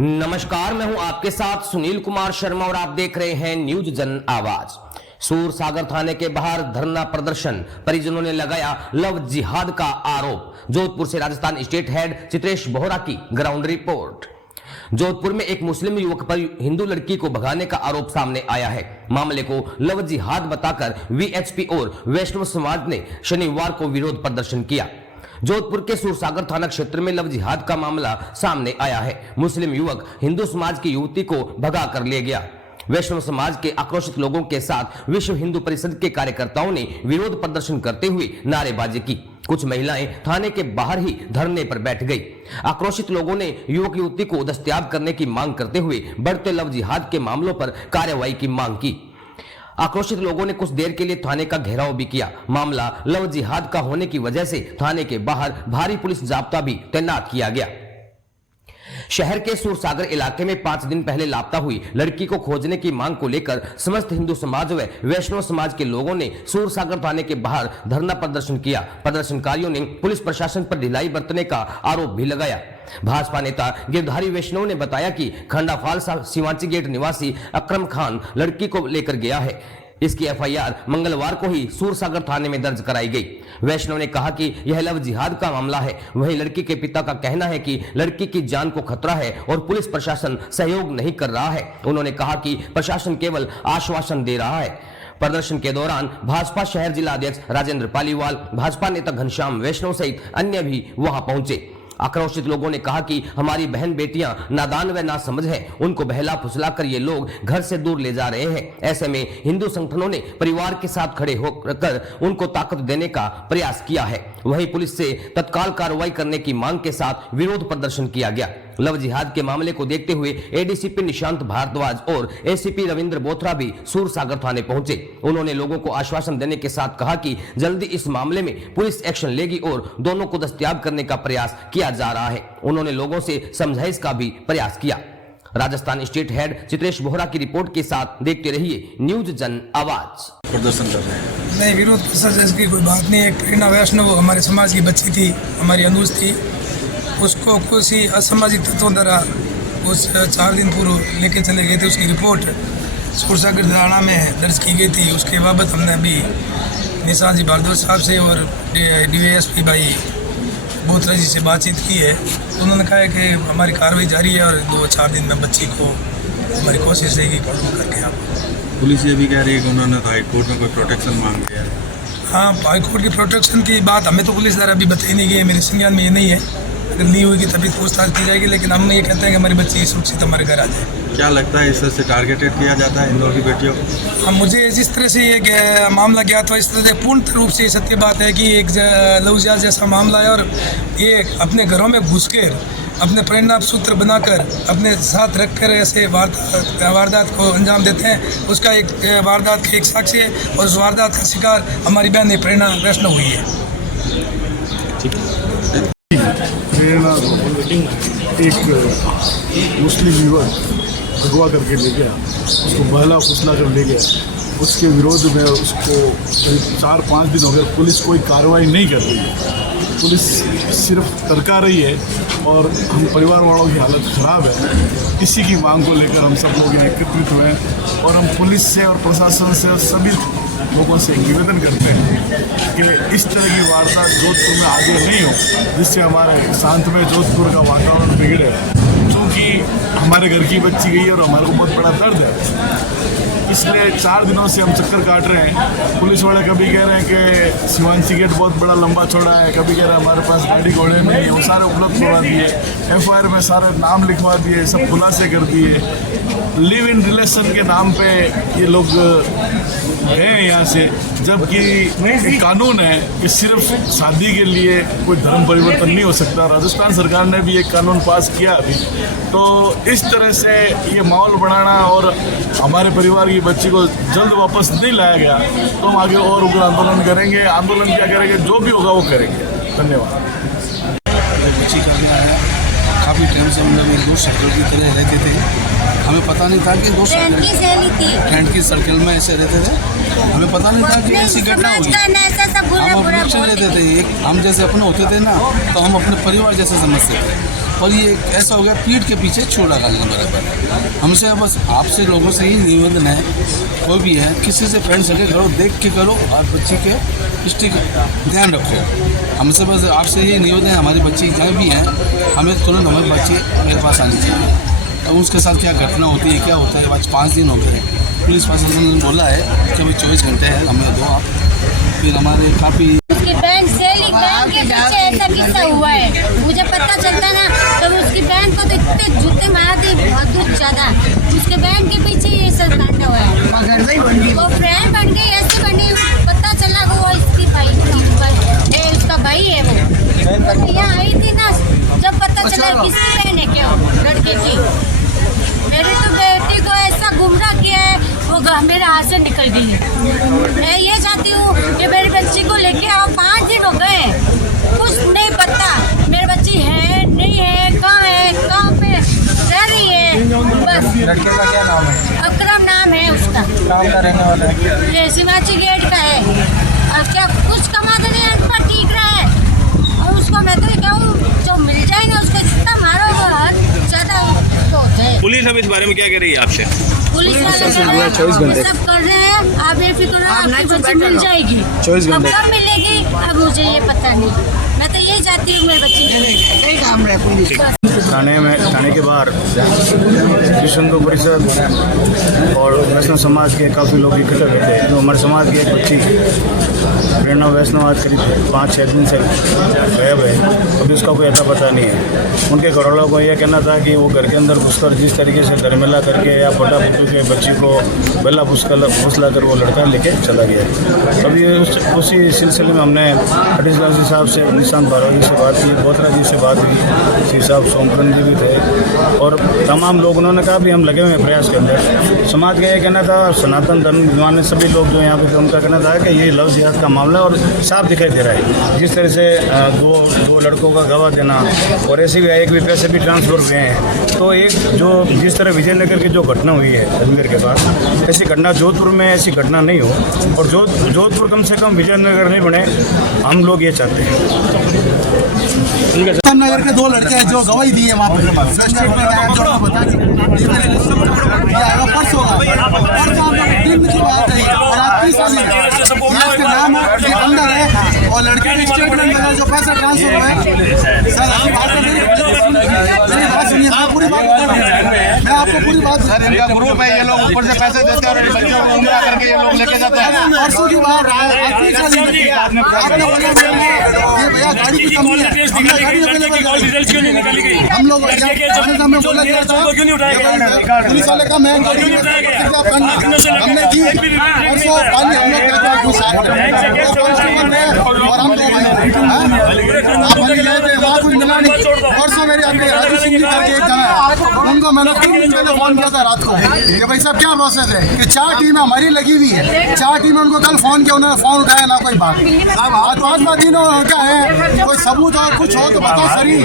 नमस्कार, मैं हूं आपके साथ सुनील कुमार शर्मा और आप देख रहे हैं न्यूज जन आवाज। सूरसागर थाने के बाहर धरना प्रदर्शन, परिजनों ने लगाया लव जिहाद का आरोप। जोधपुर से राजस्थान स्टेट हेड चित्रेश बोहरा की ग्राउंड रिपोर्ट। जोधपुर में एक मुस्लिम युवक पर हिंदू लड़की को भगाने का आरोप सामने आया है। मामले को लव जिहाद बताकर वीएचपी और वैष्णव समाज ने शनिवार को विरोध प्रदर्शन किया। जोधपुर के सूरसागर थाना क्षेत्र में लव जिहाद का मामला सामने आया है। मुस्लिम युवक हिंदू समाज की युवती को भगा कर ले गया। वैष्णव समाज के आक्रोशित लोगों के साथ विश्व हिंदू परिषद के कार्यकर्ताओं ने विरोध प्रदर्शन करते हुए नारेबाजी की। कुछ महिलाएं थाने के बाहर ही धरने पर बैठ गई। आक्रोशित लोगों ने युवक युवती को दस्तयाब करने की मांग करते हुए बढ़ते लव जिहाद के मामलों पर कार्रवाई की मांग की। आक्रोशित लोगों ने कुछ देर के लिए थाने का घेराव भी किया। मामला लव जिहाद का होने की वजह से थाने के बाहर भारी पुलिस जाब्ता भी तैनात किया गया। शहर के सूरसागर इलाके में 5 दिन पहले लापता हुई लड़की को खोजने की मांग को लेकर समस्त हिंदू समाज व वैष्णव समाज के लोगों ने सूरसागर थाने के बाहर धरना प्रदर्शन किया। प्रदर्शनकारियों ने पुलिस प्रशासन पर ढिलाई बरतने का आरोप भी लगाया। भाजपा नेता गिरधारी वैष्णव ने बताया कि खंडाफाल सिवांची गेट निवासी अकरम खान लड़की को लेकर गया है। इसकी एफआईआर मंगलवार को ही सूरसागर थाने में दर्ज कराई गई। वैष्णव ने कहा कि यह लव जिहाद का मामला है। वहीं लड़की के पिता का कहना है कि लड़की की जान को खतरा है और पुलिस प्रशासन सहयोग नहीं कर रहा है। उन्होंने कहा कि प्रशासन केवल आश्वासन दे रहा है। प्रदर्शन के दौरान भाजपा शहर जिला अध्यक्ष राजेंद्र पालीवाल, भाजपा नेता घनश्याम वैष्णव सहित अन्य भी वहां पहुंचे। आक्रोशित लोगों ने कहा कि हमारी बहन बेटियां नादान व नासमझ हैं। उनको बहला फुसला कर ये लोग घर से दूर ले जा रहे हैं। ऐसे में हिंदू संगठनों ने परिवार के साथ खड़े होकर उनको ताकत देने का प्रयास किया है। वहीं पुलिस से तत्काल कार्रवाई करने की मांग के साथ विरोध प्रदर्शन किया गया। लव जिहाद के मामले को देखते हुए एडीसीपी निशांत भारद्वाज और एसीपी रविंद्र बोथरा भी सूरसागर थाने पहुंचे। उन्होंने लोगों को आश्वासन देने के साथ कहा कि जल्दी इस मामले में पुलिस एक्शन लेगी और दोनों को दस्तयाब करने का प्रयास किया जा रहा है। उन्होंने लोगों से समझाइश का भी प्रयास किया। राजस्थान स्टेट हेड चित्रेश बोहरा की रिपोर्ट के साथ देखते रहिए न्यूज जन आवाज। प्रदर्शन कर रहे हैं। नहीं, विरोध प्रदर्शन की कोई बात नहीं है। प्रेरणा वैष्णव हमारे समाज की बच्ची थी, हमारी अनुज थी। उसको कुछ ही असामाजिक तत्वों द्वारा उस 4 दिन पूर्व लेके चले गए थे। उसकी रिपोर्ट सूरसागर थाना में दर्ज की गई थी। उसके बाबत हमने अभी निशांत जी भारद्वाज साहब से और डीवाईएसपी भाई बोथरा जी से बातचीत की है। उन्होंने कहा है कि हमारी कार्रवाई जारी है और 2-4 दिन में बच्ची को हमारी कोशिश रहेगी काबू करके। हम पुलिस ये भी कह रही है कि उन्होंने हाई कोर्ट में कोई प्रोटेक्शन मांग लिया है। हाँ, हाई कोर्ट की प्रोटेक्शन की बात हमें तो पुलिस द्वारा अभी बताई नहीं गई है। मेरे संज्ञान में ये नहीं है। अगर नहीं होगी तभी पूछताछ की जाएगी, लेकिन हम ये कहते हैं कि हमारी बच्ची सुरक्षित हमारे घर आ जाए। क्या लगता है इस तरह से टारगेटेड किया जाता है इंदौर की बेटियों को? हाँ, मुझे जिस तरह से ये मामला गया था इस तरह से पूर्ण रूप से सत्य बात है कि एक लव जिहाद जैसा मामला है और ये अपने घरों में घुस कर अपने परिणाम सूत्र बनाकर अपने साथ रखकर ऐसे वारदात को अंजाम देते हैं। उसका एक वारदात का एक साक्षी है और उस वारदात का शिकार हमारी बहन प्रेरणा वैष्णव हुई है। प्रेरणा एक मुस्लिम युवक अगवा करके ले गया, उसको बहला फुसला कर ले गया। उसके विरोध में उसको 4-5 दिन हो गए, पुलिस कोई कार्रवाई नहीं कर रही है। पुलिस सिर्फ तरका रही है और हम परिवार वालों की हालत ख़राब है। इसी की मांग को लेकर हम सब लोग एकत्रित हुए हैं और हम पुलिस से और प्रशासन से और सभी लोगों से निवेदन करते हैं कि इस तरह की वारदात जोधपुर में आगे नहीं हो, जिससे हमारे शांतमय जोधपुर का वातावरण बिगड़े। क्योंकि हमारे घर की बच्ची गई है और हमारे को बहुत बड़ा दर्द है। इसलिए 4 दिनों से हम चक्कर काट रहे हैं। पुलिस वाले कभी कह रहे हैं कि सिवांची गेट बहुत बड़ा लंबा चौड़ा है, कभी कह रहे हैं हमारे पास गाड़ी घोड़े नहीं है। वो सारे उपलब्ध करवा दिए, एफआईआर में सारे नाम लिखवा दिए, सब खुलासे कर दिए। लिव इन रिलेशन के नाम पे ये लोग गए हैं यहाँ से, जबकि कानून है कि सिर्फ शादी के लिए कोई धर्म परिवर्तन नहीं हो सकता। राजस्थान सरकार ने भी एक कानून पास किया अभी। तो इस तरह से ये माहौल बनाना और हमारे परिवार की बच्ची को जल्द वापस नहीं लाया गया तो हम आगे और उग्र आंदोलन करेंगे। आंदोलन क्या करेंगे, जो भी होगा वो करेंगे। धन्यवाद। बच्ची करना है, काफ़ी टाइम से हम लोग एक दोस्त सर्कल की तरह रहते थे। हमें पता नहीं था कि दोस्त फ्रेंड की सर्कल में ऐसे रहते थे। हमें पता नहीं था कि ऐसी घटना होगी। हम अपने रहते थे, हम जैसे अपने होते थे ना, तो हम अपने परिवार जैसे समझते थे। और ये ऐसा हो गया पीठ के पीछे छोड़ा गालियाँ बराबर। हमसे बस आपसे लोगों से ही निवेदन है, कोई भी है किसी से फ्रेंड सर्कल करो, देख के करो और बच्ची के हिस्ट्री का ध्यान रखो। हमसे बस आपसे ही निवेदन है, हमारी बच्ची जहाँ भी हैं हमें तुरंत हमारी बच्ची मेरे पास आनी चाहिए। अब उसके साथ क्या घटना होती है, क्या होता है, आज 5 दिन हो गए। पुलिस प्रशासन ने बोला है कि भाई 24 घंटे हैं, हमें दो आप। फिर हमारे काफ़ी उसकी बहन सेलिंग बहन के पीछे ऐसा किस्सा हुआ है, मुझे पता चलता ना तो उसकी बहन को तो इतने जूते मारते बहुत ज़्यादा। उसके बहन के पीछे ये सब कांड हुआ है, वो फ्रेंड बन गई, ऐसे बनी, पता चला वो इसकी भाई उसका भाई है। वो यहाँ आई थी ना, जब पता चला किसकी बहन है क्या लड़के की। मेरी तो बेटी को ऐसा गुमराह किया है, वो मेरे हाथ से निकल गई। मैं ये चाहती हूँ कि मेरी बच्ची को लेके आओ, 5 दिन हो गए, कुछ नहीं पता मेरी बच्ची है नहीं है, कहाँ पे रह रही है। बस लड़के का क्या नाम है? अकरम नाम है उसका, काम का रहने वाला है। ये सिमाची गेट का है। और क्या कुछ कमाते नहीं, अनपढ़ ठीक रहा है। और उसको मैं तो कहूँ जो मिल जाए ना उसको जितना मारो वो हद ज़्यादा तो है। पुलिस अब इस बारे में क्या कह रही है आपसे? पुलिस वाले सब कर रहे हैं, आप बेफिक्र रहो, आपकी बच्ची मिल जाएगी। 24 अब घंटे। कब मिलेगी अब मुझे ये पता नहीं, मैं तो यही चाहती हूँ मेरी बच्ची थाने के बाहर विश्व हिंदू परिषद और वैष्णव समाज के काफ़ी लोग इकट्ठे हुए थे। तो हमारे समाज की एक बच्ची प्रेरणा वैष्णव आज करीब 5-6 दिन से गायब है, अभी उसका कोई अता पता नहीं है। उनके घरवालों को यह कहना था कि वो घर के अंदर घुसकर जिस तरीके से धर्मेला करके या फटा फटू के बच्ची को बेला फुसला कर वो लड़का लेके चला गया। अभी उसी सिलसिले में हमने एडिशनल जी साहब से, निशांत भारवाही से बात की, बोतरा जी से बात हुई, श्री साहब सोमकरण जी भी थे और तमाम लोग। उन्होंने कहा भी हम लगे हुए हैं प्रयास के अंदर। समाज का ये कहना था, सनातन धर्म विद्वान सभी लोग जो यहाँ पे थे उनका कहना था कि ये लव जिहाद का मामला और साफ दिखाई दे रहा है। जिस तरह से दो लड़कों का गवाह देना और ऐसे भी एक भी पैसे भी ट्रांसफर हुए हैं, तो एक जो जिस तरह विजयनगर की जो घटना हुई है अजमेर के पास, ऐसी घटना जोधपुर में ऐसी घटना नहीं हो और जोधपुर कम से कम विजयनगर नहीं बने, हम लोग ये चाहते हैं। नगर के 2 लड़के हैं जो गवाही दी है वहाँ पे परसों दिन की बात है और आज 30 साल के नाम अंदर है और लड़के के स्टेटमेंट वगैरह जो पैसा ट्रांसफर हुआ है। सर आपकी बात सुनिए, मैं पूरी बात बता रहा हूँ, मैं आपको पूरी बात। सर इनका ग्रुप है, ये लोग ऊपर से पैसे देते हैं और बच्चों को उम्र करके ये लोग लेके जाते हैं। परसों की बात आपने बोला ये भैया गाड़ी की कमी है, हमने गाड़ी अवेलेबल हम लोग हमने बोला पुलिस वाले का मैं हमने दी परसों पानी हम लोग और हम लोग वहाँ कुछ मिला नहीं। परसों मेरे राजू सिंह जी करके एक जगह उनको मैंने 3 दिन पहले फोन किया था रात को कि भाई साहब क्या प्रोसेस है कि 4 टीमें हमारी लगी हुई है। 4 टीमें उनको कल फोन किया, उन्होंने फोन उठाया ना कोई बात। आज 5 दिन क्या है, कोई सबूत और कुछ हो तो बताओ सर ही।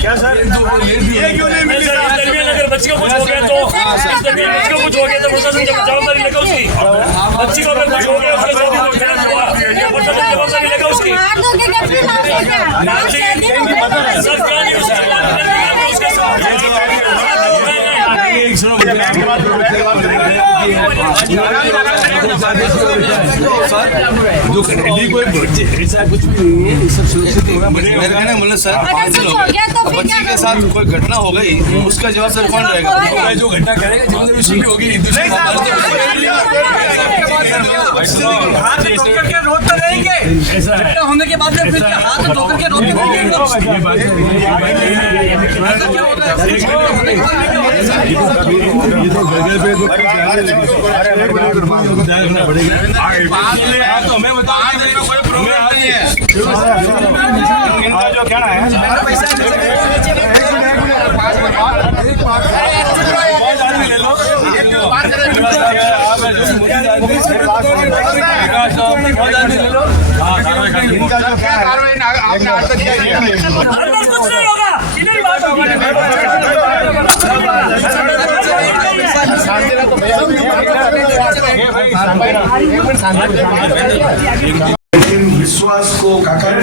क्या सर क्यों नहीं मिली? अगर बच्ची को कुछ हो गया तो प्रशासन जवाबदारी लेगा उसकी। बच्ची को अगर कुछ हो गया उसके साथ प्रशासन जवाबदारी लेगा उसकी। जो कोई ऐसा कुछ भी नहीं है, सब सुरक्षित होगा। बोले सर 5 दिन हो गए, बच्ची के साथ कोई घटना हो गई उसका जवाब सर कौन रहेगा? जो घटना करेगा जितनी भी सुनी होगी हाथ धोकर के रोड पर रहेंगे। घटना होने के बाद में फिर हाथ धोकर के रोड पर रहेंगे। तो मैं बता कोई प्रॉब्लम नहीं है। इनका जो कहना है ले लो अंदर कुछ नहीं होगा, इधर ही बात लेकिन विश्वास को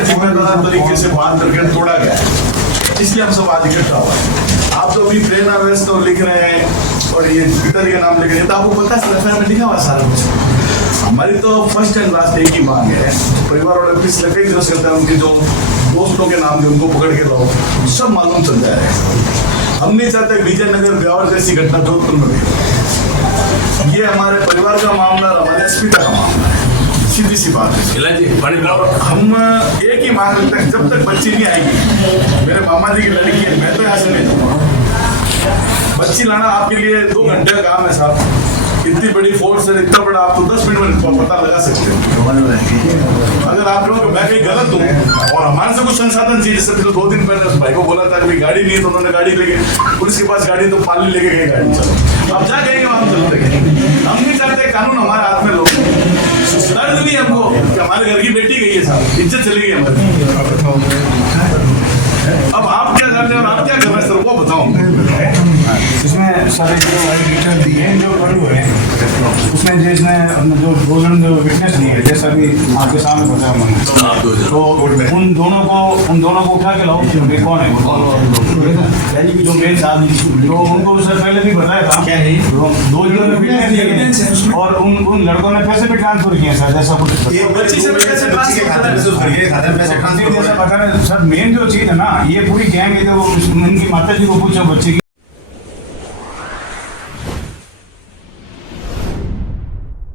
जिम्मेदार तरीके से बात करके तोड़ा गया, इसलिए हम सब आज इकट्ठा हुआ। आप तो अभी प्रेरणा व्यस्त तो लिख रहे हैं और ये पितर के नाम लिख रहे हैं, तो आपको पता है में लिखा हुआ सारा कुछ। हमारी तो फर्स्ट एंड लास्ट एक ही मांग है, परिवार वाले प्लीज लगे जो करते हैं उनके जो दोस्तों के नाम थे उनको पकड़ के लाओ, सब मालूम चल जाए। हम नहीं चाहते विजयनगर ब्यावर जैसी घटना जोधपुर में भी। ये हमारे परिवार का मामला, हमारे अस्पताल का मामला है, सीधी सी बात है। और हम एक ही मांग रखते हैं, जब तक बच्ची नहीं आएगी, मेरे मामा जी की लड़की है, मैं तो यहाँ से नहीं जाऊँगा। बच्ची लाना आपके लिए 2 घंटे का काम है साहब। इतनी बड़ी फोर्स है, इतना बड़ा, आप तो 10 मिनट में पता लगा सकते हैं। अगर आप लोग मैं कहीं गलत हूँ और हमारे से कुछ संसाधन चाहिए, जैसे तो 2 दिन पहले उस भाई को बोला था कि गाड़ी नहीं है, तो उन्होंने गाड़ी लेके, पुलिस के पास गाड़ी तो पाली लेके गए गाड़ी, चलो अब जा कहेंगे हम चलते गए। हम नहीं चाहते कानून हमारे हाथ में, लोग दर्द भी हमको कि हमारे घर की बेटी गई है साहब, इज्जत चली गई हमारी। अब आप क्या जानते हैं और आप क्या कर रहे हैं सर, वो बताओ। इसमें सर जो डिटेल दिए हैं, जो पढ़े हुए हैं, उसमें जिसने जो 2 जन जो विटनेस दिए, जैसा भी आपके सामने बताया मैंने, तो उन दोनों को उठा के लाओ, कौन है जो मेन साहब, तो उनको सर पहले भी बताया था, 2 जन विटनेस दिए और उन लड़कों ने पैसे भी ट्रांसफर किए सर, जैसा कुछ सर। मेन जो चीज है ना, ये पूरी गैंग है, तो उनकी माता जी को पूछो बच्चे की